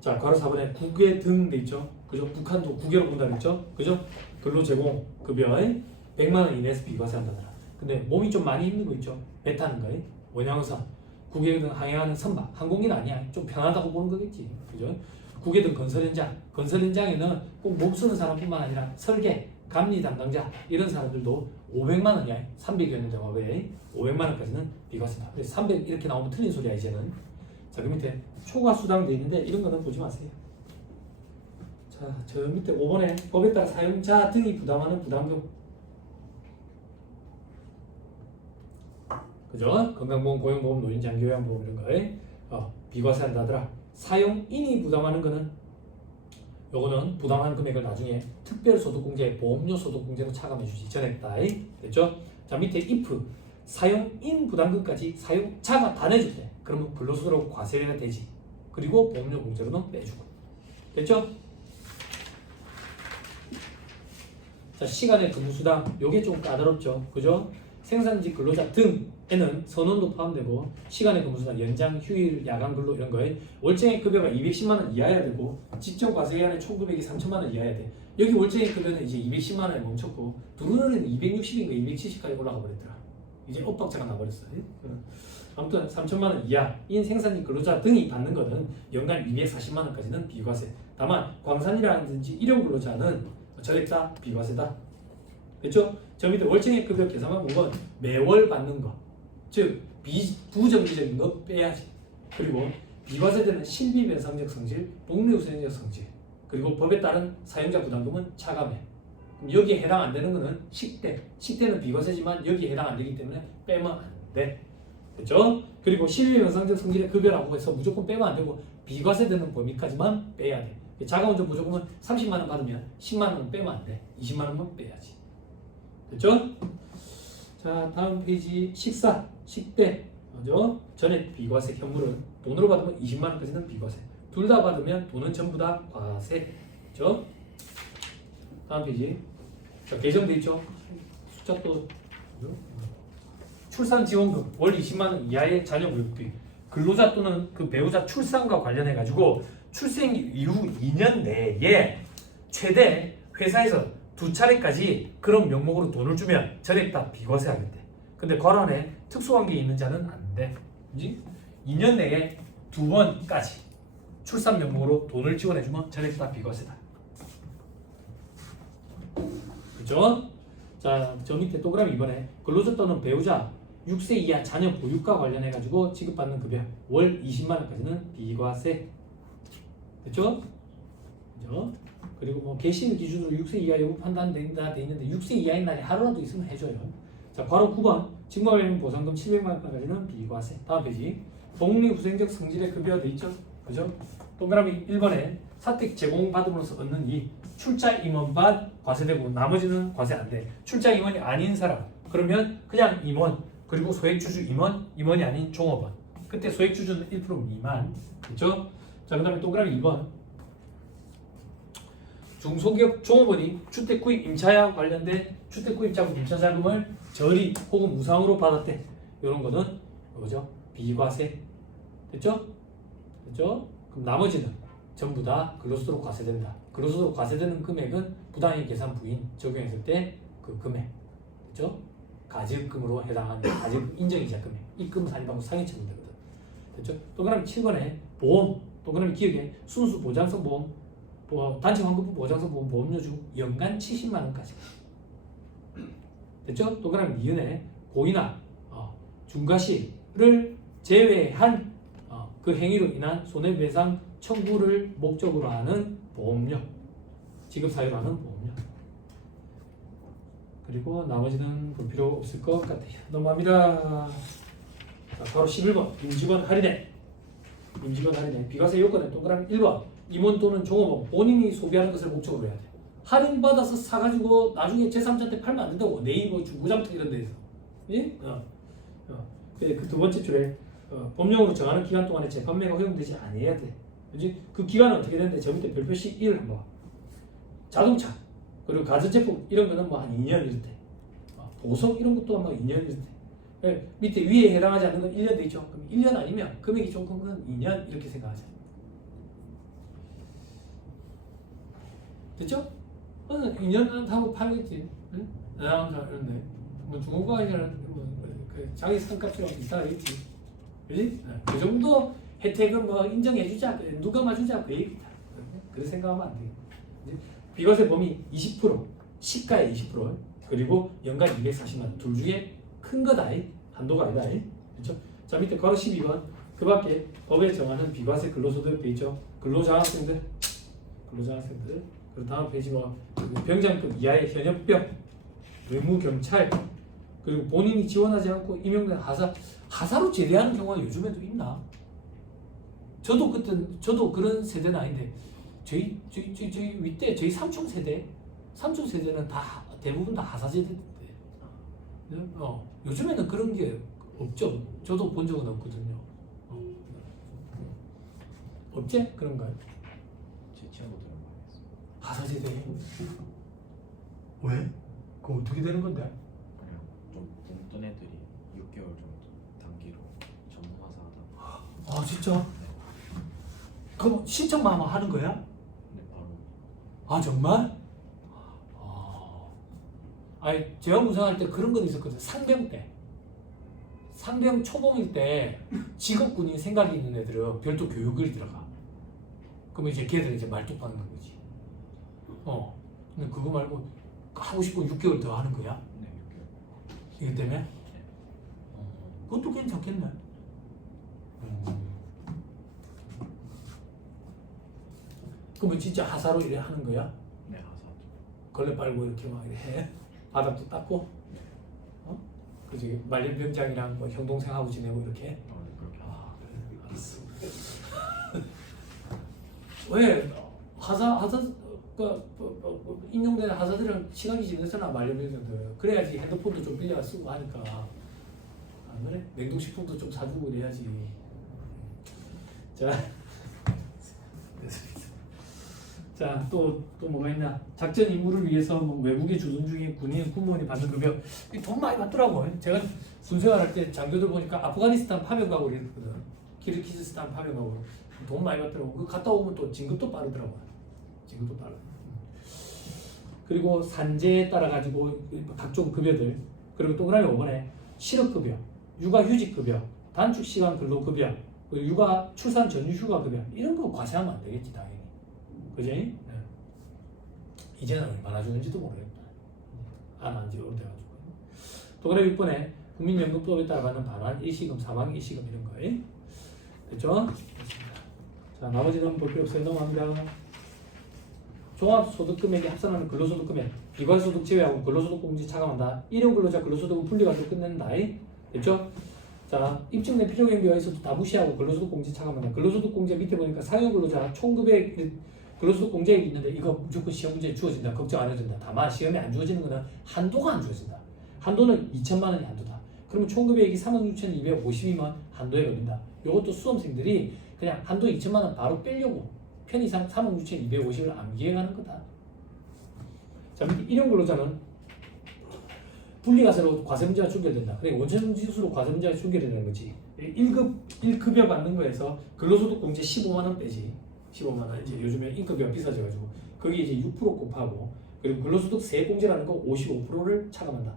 자, 괄호 4번에 국외 등 돼 있죠. 그죠? 북한도 국외로 본다 그랬죠. 그죠? 근로 제공 급여의 100만 원 이내에서 비과세한다더라. 근데 몸이 좀 많이 힘든 거 있죠. 배 타는 거에 원양어선 국외 등 항해하는 선박 항공기는 아니야. 좀 편하다고 보는 거겠지. 그죠? 국외 등 건설 현장에는 꼭 몸 쓰는 사람뿐만 아니라 설계, 감리 담당자 이런 사람들도 500만 원이야. 300이었는데 왜 500만 원까지는 비과세다. 그래서 300 이렇게 나오면 틀린 소리야 이제는. 자, 그 밑에 초과 수당 돼 있는데 이런 거는 보지 마세요. 자, 저 밑에 5번에 법에 따라 사용자 등이 부담하는 부담금. 그죠? 건강보험, 고용보험, 노인장기요양보험 이런 거에 비과세한다더라. 사용인이 부담하는 거는 요거는 부담하는 금액을 나중에 특별소득공제, 보험료소득공제로 차감해 주지. 전액다. 됐죠? 자, 밑에 if 사용인 부담금까지 사용자가 다 내줄 때 그러면 근로소득으로 과세가 되지. 그리고 보험료 공제로는 빼주고. 됐죠? 자, 시간의 근무수당 요게 좀 까다롭죠. 그죠? 생산직 근로자 등에는 선원도 포함되고 시간의 근무수당, 연장, 휴일, 야간 근로 이런 거에 월정액 급여가 210만 원 이하여야 되고 직접 과세기간의 총 금액이 3천만 원 이하여야 돼. 여기 월정액 급여는 이제 210만 원에 멈췄고 두루는 260인가 270까지 올라가 버렸더라. 이제 엇박자가 나버렸어. 아무튼 3천만 원 이하인 생산직 근로자 등이 받는 것은 연간 240만 원까지는 비과세. 다만 광산이라든지 일용 근로자는 전액 다 비과세다. 됐죠? 저 밑에 월정액 급여 계산한 부분 매월 받는 거, 즉 부정기적인 거 빼야지. 그리고 비과세되는 실비변상적 성질, 복리후생적 성질, 그리고 법에 따른 사용자 부담금은 차감해. 그럼 여기에 해당 안 되는 거는 식대는 비과세지만 여기에 해당 안 되기 때문에 빼면 안 돼. 됐죠? 그리고 실비변상적 성질의 급여라고 해서 무조건 빼면 안 되고 비과세되는 범위까지만 빼야 돼. 자가운전 보조금은 30만 원 받으면 10만 원은 빼면 안 돼. 20만 원만 빼야지. 됐죠? 자, 다음 페이지 식대. 그죠? 전액 비과세 현물은 돈으로 받으면 20만 원까지는 비과세. 둘 다 받으면 돈은 전부 다 과세. 그죠? 다음 페이지. 자, 개정돼 있죠? 숫자 또 출산 지원금 월 20만 원 이하의 자녀 교육비. 근로자 또는 그 배우자 출산과 관련해 가지고 출생 이후 2년 내에 최대 회사에서 2차례까지 그런 명목으로 돈을 주면 전액 다 비과세하겠대. 근데 괄호 안에 특수관계에 있는 자는 안 돼. 그지? 2년 내에 2번까지 출산 명목으로 돈을 지원해주면 전액 다 비과세다. 그죠? 자, 저 밑에 동그라미 2번에 근로자 또는 배우자 6세 이하 자녀 보육과 관련해가지고 지급받는 급여 월 20만 원까지는 비과세. 됐죠? 그죠? 그리고 뭐 개시일 기준으로 6세 이하 여부 판단된다 돼 있는데 6세 이하인 날이 하루라도 있으면 해줘요. 자, 바로 9번 직무관련 보상금 700만 원까지는 비과세. 다음 페이지 복리후생적 성질의 급여 돼 있죠? 그죠? 동그라미 1번에 사택 제공받음으로써 얻는 이 출자 임원만 과세되고 나머지는 과세 안 돼. 출자 임원이 아닌 사람 그러면 그냥 임원 그리고 소액주주 임원이 아닌 종업원. 그때 소액주주는 1% 미만. 그렇죠? 자, 그 다음에 동그라미 2번 중소기업 종업원이 주택구입 임차와 관련된 주택구입자금 임차자금을 저리 혹은 무상으로 받았대. 이런 거는 뭐죠? 비과세. 됐죠? 됐죠? 그럼 나머지는 전부 다 근로소득 과세된다. 근로소득 과세되는 금액은 부당이익 계산 부인 적용했을 때 그 금액. 됐죠? 가지급금으로 해당하는 가지급 인정이자 금액. 입금 사립하고 상해처분 되거든. 됐죠? 동그라미 7번에 보험. 동그라미 기억에 순수 보장성 보험. 단체 환급부 보장성 보험 보험료주 연간 70만 원까지. 됐죠? 동그라미 니은에 고의나 중과실을 제외한 그 행위로 인한 손해배상 청구를 목적으로 하는 보험료, 지급 사유로 하는 보험료. 그리고 나머지는 볼 필요 없을 것 같아요. 넘어갑니다. 자, 바로 11번 임직원 할인액. 비과세 요건은 동그라미 1번 임원 또는 종업원 본인이 소비하는 것을 목적으로 해야 돼. 할인받아서 사가지고 나중에 제3자한테 팔면 안 된다고. 네이버 중고장터 이런 데에서. 예? 그 두 번째 줄에 법령으로 정하는 기간 동안에 재판매가 허용되지 아니해야 돼. 그지? 그 기간은 어떻게 되는데 저 밑에 별표시 1을 한번. 자동차 그리고 가전제품 이런 거는 뭐 한 2년 이럴 때. 보석 이런 것도 한 2년 이럴 때. 밑에 위에 해당하지 않는 건 1년 돼 있죠. 그럼 1년 아니면 금액이 좀 큰 건 2년 이렇게 생각하자. 됐죠? 2년 하고 팔겠지. 응? 이런데 뭐 중공과이라는 그 자기 상값이랑 비슷하겠지. 그지? 그 정도 혜택은 뭐 인정해주자. 누가 맞주자 그 얘기다. 그렇게 생각하면 안 돼. 비과세 범위 20%, 시가의 20%, 그리고 연간 240만 원. 둘 중에 큰 거다. 한도가 아니다. 그렇죠? 자, 밑에 괄호 12번. 그 밖에 법에 정하는 비과세 근로소득 돼 있죠. 근로장학생들. 그리고 다음 페이지 병장급 이하의 현역병, 의무경찰, 그리고 본인이 지원하지 않고 임용된 하사로 제대하는 경우가 요즘에도 있나? 저도 그런 세대는 아닌데 저희 윗대 저희 삼촌 세대는 다 대부분 다 하사 세대인데 요즘에는 그런 게 없죠. 저도 본 적은 없거든요. 없지? 그런가요? 제 친구들은 모르겠어요. 하사 세대. 왜? 그거 어떻게 되는 건데? 그냥 좀 뜬 애들이 6개월 정도 단기로 전무하사 하다가 아 진짜? 그럼 신청만 하는 거야? 근데 바로 아 정말? 아니 제가 무상할 때 그런 건 있었거든. 상병 때 상병 초봉일 때 직업군인 생각이 있는 애들은 별도 교육을 들어가. 그러면 이제 걔들은 이제 말뚝 받는 거지. 근데 그거 말고 하고 싶으면 6개월 더 하는 거야? 네 6개월. 이것 때문에? 그것도 괜찮겠네. 그러면 진짜 하사로 이래 하는 거야? 네 하사. 걸레 빨고 이렇게 막 이래 해? 바닥도 닦고? 그지 말년병장이랑 뭐 형 동생하고 지내고 이렇게? 네, 그렇게 그래 알았어. 왜 임용되는 하사들은 시간이 지내서나 말년병장들 그래야지 핸드폰도 좀 빌려 쓰고 하니까 안 그래? 냉동식품도 좀 사주고 이래야지. 자, 자, 또 뭐가 있나? 작전 임무를 위해서 뭐 외국에 주둔 중인 군인, 군무원이 받는 급여 돈 많이 받더라고. 제가 군생활할 때 장교들 보니까 아프가니스탄 파병 가고 이랬거든. 키르기즈스탄 파병 가고 돈 많이 받더라고. 그 갔다 오면 또 진급도 빠르더라고. 진급도 빠르. 그리고 산재에 따라 가지고 각종 급여들. 그리고 동그라미 5번에 실업급여, 육아휴직급여, 단축시간 근로급여, 육아 출산 전후 휴가급여 이런 거 과세하면 안 되겠지 당연히. 그지? 네. 이제는 얼마나 주는지도 모르겠다. 안 한지 오래돼가지고. 동그라미 6번에 국민연금법에 따라 받는 반환, 일시금, 사망, 일시금 이런 거. 됐죠? 자, 나머지는 볼 필요 없어요. 넘어갑니다. 종합소득금액이 합산하는 근로소득금액, 비과세소득 제외하고 근로소득공제 차감한다. 일용 근로자 근로소득은 분리가지고 끝낸다. 됐죠? 자, 입증된 필요경비가 있어도 다 무시하고 근로소득공제 차감한다. 근로소득공제 밑에 보니까 사용근로자 총급액 근로소득공제액이 있는데 이거 무조건 시험 문제에 주어진다. 걱정 안 해도 된다. 다만 시험에 안 주어지는 거는 한도가 안 주어진다. 한도는 2천만 원이 한도다. 그러면 총급액이 36,250이면 한도에 걸린다. 이것도 수험생들이 그냥 한도 2천만 원 바로 빼려고 편의상 36,250을 암기해가는 거다. 자, 밑에 일용 근로자는 분리과세로 과세 문제가 중결된다. 그러니까 원천 지수로 과세 문제가 중결되는 거지. 1급여 받는 거에서 근로소득 공제 15만 원 빼지. 15만 원. 이제 요즘에 인건비가 비싸져가지고 거기 이제 6% 곱하고 그리고 근로소득 세공제라는 거 55%를 차감한다.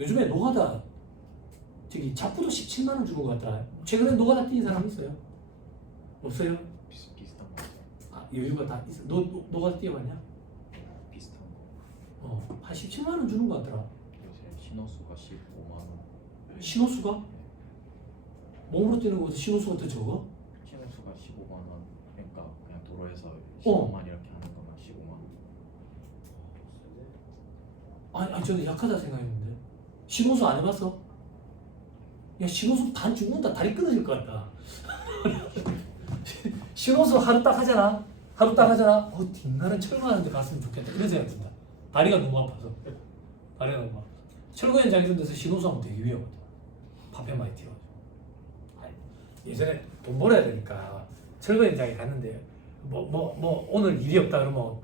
요즘에 노가다 저기 자부도 17만 원 주는 것 같다. 최근에 노가다 뛴 사람 있어요? 없어요? 비슷한 거 같아요. 아, 여유가 다 있어. 노가다 뛰어봤냐? 비슷한 거. 한 17만 원 주는 것 같더라. 요새 신호수가 15만 원. 신호수가? 몸으로 뛰는 것보다 신호수가 더 적어? 신호수가 15만 원. 그러니까 그냥 도로에서 15만 이렇게 하는 거면 15만 원. 아니 저는 약하다 생각했는데 신호수 안 해봤어? 야 신호수 반 죽는다. 다리 끊어질 것 같다. 신호수 하루 딱 하잖아. 뒷날은 철거하는데 갔으면 좋겠다. 이런 생각 든다. 다리가 너무 아파서. 철거 현장 이런 데서 신호수 하면 되게 위험하다. 파편 많이 튀어가지고. 예전에 돈 벌어야 되니까 철거 현장에 갔는데 뭐 오늘 일이 없다 그러면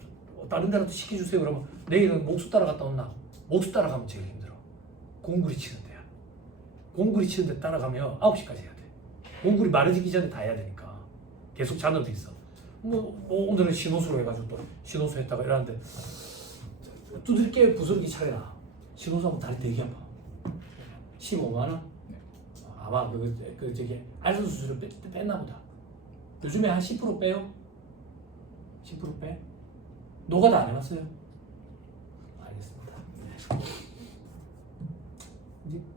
다른 데라도 시켜주세요 그러면 내일은 목수 따라갔다 온나. 목수 따라가면 제일 힘들어. 공구리 치는 데야. 공구리 치는 데 따라가면 9시까지 해야 돼. 공구리 마르지기 전에 다 해야 되니까. 계속 잔업도 있어. 뭐 오늘은 신호수로 해가지고 또 신호수 했다가 이러는데 두들겨 부스러기 차려라. 신호수하면 다리 되게 아파. 15만 원? 아마 그 저기 알선 수술을 뺐나 보다. 요즘에 한 10% 빼요? 10% 빼? 노가다 안 해봤어요? 알겠습니다.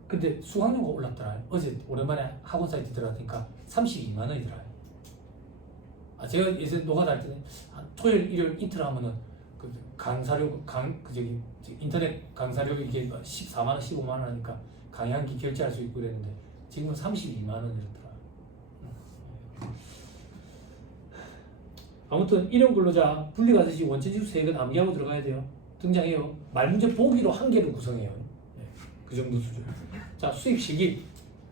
근데 수강료가 올랐더라. 어제 오랜만에 학원 사이트 들어갔으니까 32만 원이더라. 제가 예전에 노가다 할 때는 토요일, 일요일 이틀 하면은 그 강사료 저기 인터넷 강사료 이게 14만 원, 15만 원 하니까 강의 한 기 결제할 수 있고 그랬는데 지금은 32만 원 이렇더라. 아무튼 일용 근로자 분리가듯이 원천지수 세액은 암기하고 들어가야 돼요. 등장해요. 말문제 보기로 한 개를 구성해요. 네, 그 정도 수준. 자, 수입 시기.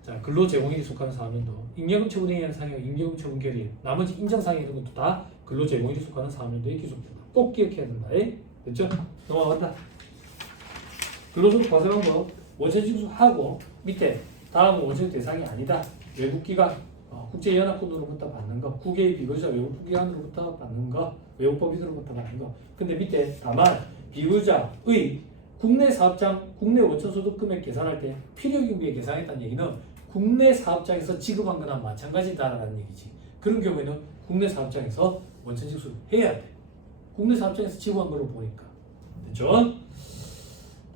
자, 근로 제공일이 속하는 사업연도. 임예금 처분에 의한 상여, 임예금 처분 결의, 나머지 인정상여 이런 것도 다 근로 제공일이 속하는 사업연도에 기속된다. 꼭 기억해야 된다. 됐죠? 넘어갔다. 근로소득 과세 방법. 원천징수 하고 밑에 다음은 원천징수 대상이 아니다. 외국기관, 국제연합군으로부터 받는 거, 국외의 비거주자 외국기관으로부터 받는 거, 외국법인으로부터 받는 거. 근데 밑에 다만 비거주자의 국내 사업장, 국내 원천소득 금액 계산할 때 필요경비에 계산했다는 얘기는 국내 사업장에서 지급한 거나 마찬가지다라는 얘기지. 그런 경우에는 국내 사업장에서 원천징수를 해야 돼. 국내 사업장에서 지급한 걸로 보니까. 됐죠?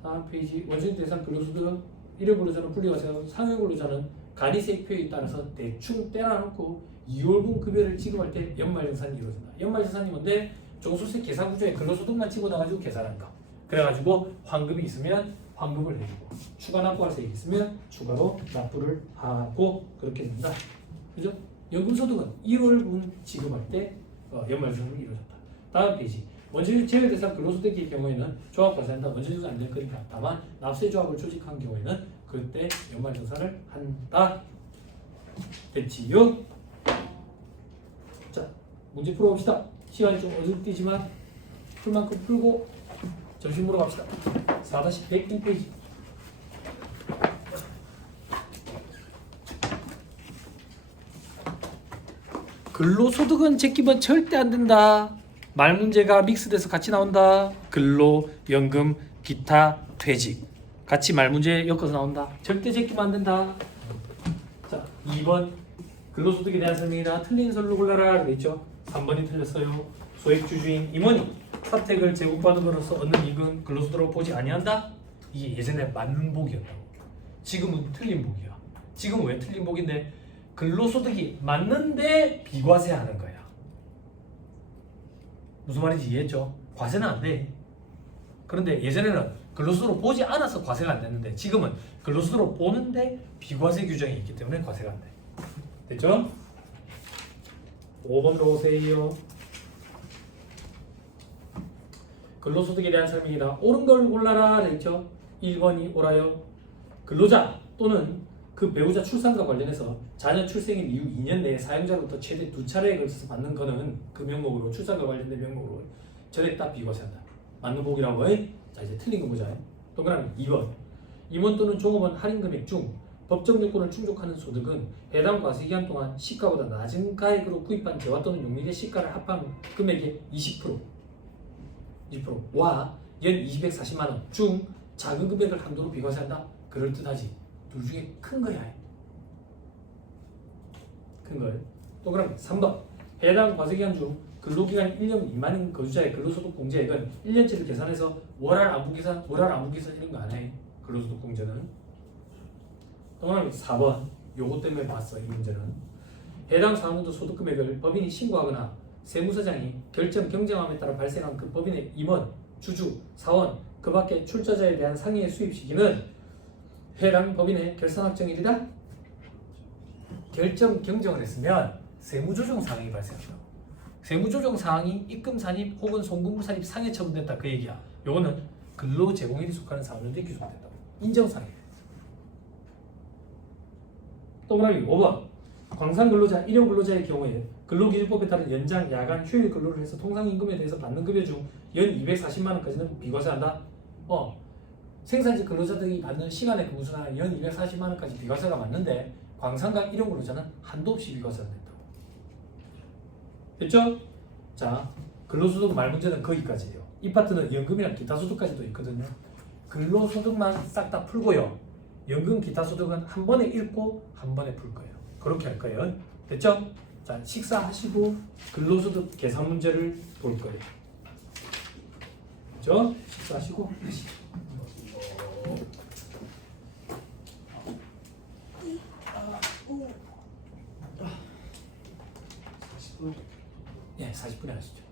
다음 페이지. 원천징수 대상 근로소득 일용 근로자는 분리과세하고 상여 근로자는 간이세액 표에 따라서 대충 떼어놓고 2월분 급여를 지급할 때 연말정산이 이루어진다. 연말정산이 뭔데? 종소득 계산 구조에 근로소득만 집어넣어가지고 계산하는 거. 그래가지고 환급이 있으면 환급을 해주고 추가 납부할세액이 있으면 추가로 납부를 하고 그렇게 된다. 그죠? 연금소득은 1월분 지급할 때 연말정산이 이루어졌다. 다음 페이지. 원천징수 제외 대상 근로소득의 경우에는 조합과세한다. 원천징수 안 될 거니까. 다만 납세조합을 조직한 경우에는 그때 연말정산을 한다. 됐지요? 자, 문제 풀어봅시다. 시간이 좀 어줍디지만 풀 만큼 풀고 점심 먹으러 갑시다. 4-101페이지. 근로소득은 제끼면 절대 안 된다. 말 문제가 믹스돼서 같이 나온다. 근로, 연금, 기타, 퇴직 같이 말 문제 엮어서 나온다. 절대 제끼면 안 된다. 자, 2번 근로소득에 대한 설명이다. 틀린 설로 골라라 되어 있죠. 3번이 틀렸어요. 소액주주인 임원이 사택을 제공받음으로써 얻는 이익은 근로소득으로 보지 아니한다. 이게 예전에 맞는 복이었다고. 지금은 틀린 복이야. 지금은 왜 틀린 복인데? 근로소득이 맞는데 비과세하는 거야. 무슨 말인지 이해했죠? 과세는 안 돼. 그런데 예전에는 근로소득으로 보지 않아서 과세가 안 됐는데 지금은 근로소득으로 보는데 비과세 규정이 있기 때문에 과세가 안 돼. 됐죠? 5번으로 오세요. 근로소득에 대한 설명이다. 옳은 걸 골라라 되어있죠. 1번이 옳아요. 근로자 또는 그 배우자 출산과 관련해서 자녀 출생일 이후 2년 내에 사용자로부터 최대 2차례에 걸쳐서 받는 거는 그 명목으로 출산과 관련된 명목으로 절대 딱 비과세한다. 맞는 복이라고. 자, 이제 틀린 거 보자. 동그라미 2번. 임원 또는 종업원 할인 금액 중 법정 요건을 충족하는 소득은 해당 과세기간 동안 시가보다 낮은 가액으로 구입한 재화 또는 용익의 시가를 합한 금액의 20%와 연 240만 원 중 작은 금액을 한도로 비과세한다. 그럴듯하지. 둘 중에 큰 거야. 큰 거예요. 동그라미 3번. 해당 과세기간 중 근로기간 1년 미만인 거주자의 근로소득 공제액은 1년치를 계산해서 월할 안분계산 이런 거 안 해. 근로소득 공제는. 동그라미 4번. 요거 때문에 봤어. 이 문제는. 해당 사업도 소득 금액을 법인이 신고하거나 세무서장이 결정 경정함에 따라 발생한 그 법인의 임원, 주주, 사원, 그 밖의 출자자에 대한 상해의 수입 시기는 해당 법인의 결산 확정일이다. 결정 경정을 했으면 세무조정 사항이 발생한다고. 세무조정 사항이 입금 산입 혹은 송금물 산입 상해 처분됐다 그 얘기야. 요거는 근로 제공일이 속하는 사업연도에 기속된다고. 인정상해. 동그라미 5번. 광산 근로자, 일용 근로자의 경우에 근로기준법에 따른 연장, 야간, 휴일 근로를 해서 통상임금에 대해서 받는 급여 중 연 240만 원까지는 비과세한다. 생산직 근로자들이 받는 시간의 근무수당은 연 240만 원까지 비과세가 맞는데 광산과 일용 근로자는 한도 없이 비과세가 된다고. 됐죠? 자, 근로소득 말 문제는 거기까지예요. 이 파트는 연금이랑 기타 소득까지도 있거든요. 근로소득만 싹 다 풀고요. 연금 기타 소득은 한 번에 읽고 한 번에 풀 거예요. 그렇게 할 거예요. 됐죠? 자, 식사하시고 근로소득 계산 문제를 볼 거예요. 됐죠? 식사하시고 하시죠. 예, 40분에 하시죠.